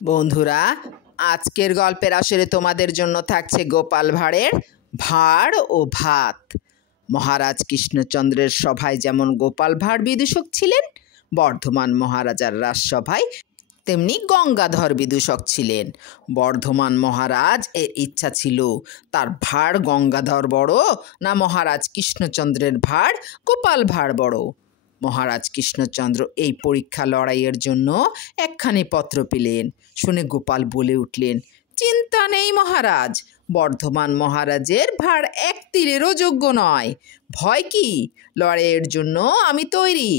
বন্ধুরা, আজকের গল্পের আসরে তোমাদের জন্য থাকছে গোপাল ভাঁড়ের ভাঁড় ও ভাত। মহারাজ কৃষ্ণচন্দ্রের সভায় যেমন গোপাল ভাঁড় বিদূষক ছিলেন, বর্ধমান মহারাজার রাজসভায় তেমনি গঙ্গাধর বিদূষক ছিলেন। বর্ধমান মহারাজ এর ইচ্ছা ছিল তার ভাঁড় গঙ্গাধর বড় না মহারাজ কৃষ্ণচন্দ্রের ভাঁড় গোপাল ভাঁড় বড়। মহারাজ কৃষ্ণচন্দ্র এই পরীক্ষা লড়াইয়ের জন্য একখানি পত্র পেলেন। শুনে গোপাল বলে উঠলেন, চিন্তা নেই মহারাজ, বর্ধমান মহারাজের ভাঁড় এক তীরেরও যোগ্য নয়। ভয় কি, লড়াইয়ের জন্য আমি তৈরি।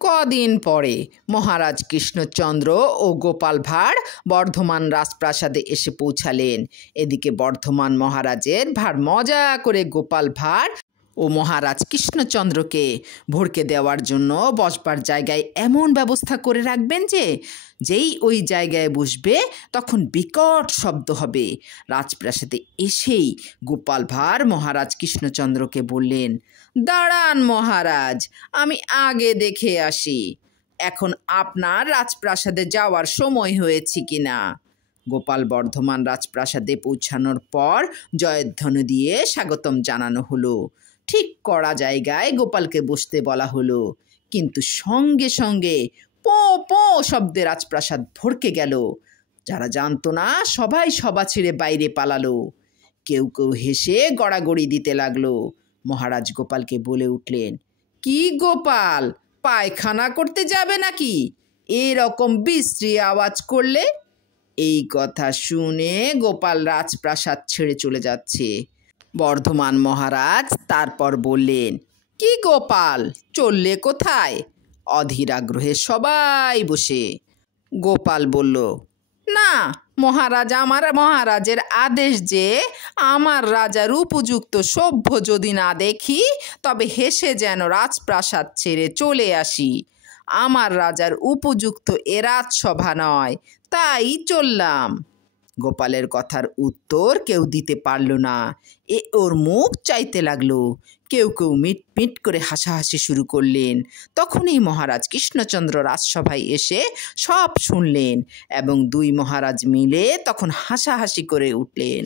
কদিন পরে মহারাজ কৃষ্ণচন্দ্র ও গোপাল ভাঁড় বর্ধমান রাজপ্রাসাদে এসে পৌঁছালেন। এদিকে বর্ধমান মহারাজের ভাঁড় মজা করে গোপাল ভাঁড় ও মহারাজ কৃষ্ণচন্দ্রকে ভড়কে দেওয়ার জন্য বসবার জায়গায় এমন ব্যবস্থা করে রাখবেন যে যেই ওই জায়গায় বসবে তখন বিকট শব্দ হবে। রাজপ্রাসাদে এসেই গোপাল ভাঁড় মহারাজ কৃষ্ণচন্দ্রকে বললেন, দাঁড়ান মহারাজ, আমি আগে দেখে আসি এখন আপনার রাজপ্রাসাদে যাওয়ার সময় হয়েছে কিনা। গোপাল বর্ধমান রাজপ্রাসাদে পৌঁছানোর পর জয়ধ্বনি দিয়ে স্বাগতম জানানো হলো। ঠিক করা জায়গায় গোপালকে বসতে বলা হলো, কিন্তু সঙ্গে সঙ্গে পো পো শব্দে রাজপ্রাসাদ ভড়কে গেল। যারা জানতো না সবাই সভা ছেড়ে বাইরে পালালো। কেউ কেউ হেসে গড়াগড়ি দিতে লাগলো। মহারাজ গোপালকে বলে উঠলেন, কি গোপাল, পায়খানা করতে যাবে নাকি, এরকম বিশ্রী আওয়াজ করলে? এই কথা শুনে গোপাল রাজপ্রাসাদ ছেড়ে চলে যাচ্ছে। বর্ধমান মহারাজ তারপর বললেন, কি গোপাল, চললে কোথায়? অধীর আগ্রহে সবাই বসে। গোপাল বলল, না মহারাজ, আমার মহারাজের আদেশ যে আমার রাজার উপযুক্ত সভ্য যদি না দেখি তবে হেসে যেন রাজপ্রাসাদ ছেড়ে চলে আসি। আমার রাজার উপযুক্ত এ রাজসভা নয়, তাই চললাম। গোপালের কথার উত্তর কেউ দিতে পারল না। ওর মুখ চাইতে লাগলো। কেউ কেউ মিট মিট করে হাসাহাসি শুরু করলেন। তখনই মহারাজ কৃষ্ণচন্দ্র রাজসভায় এসে সব শুনলেন এবং দুই মহারাজ মিলে তখন হাসাহাসি করে উঠলেন।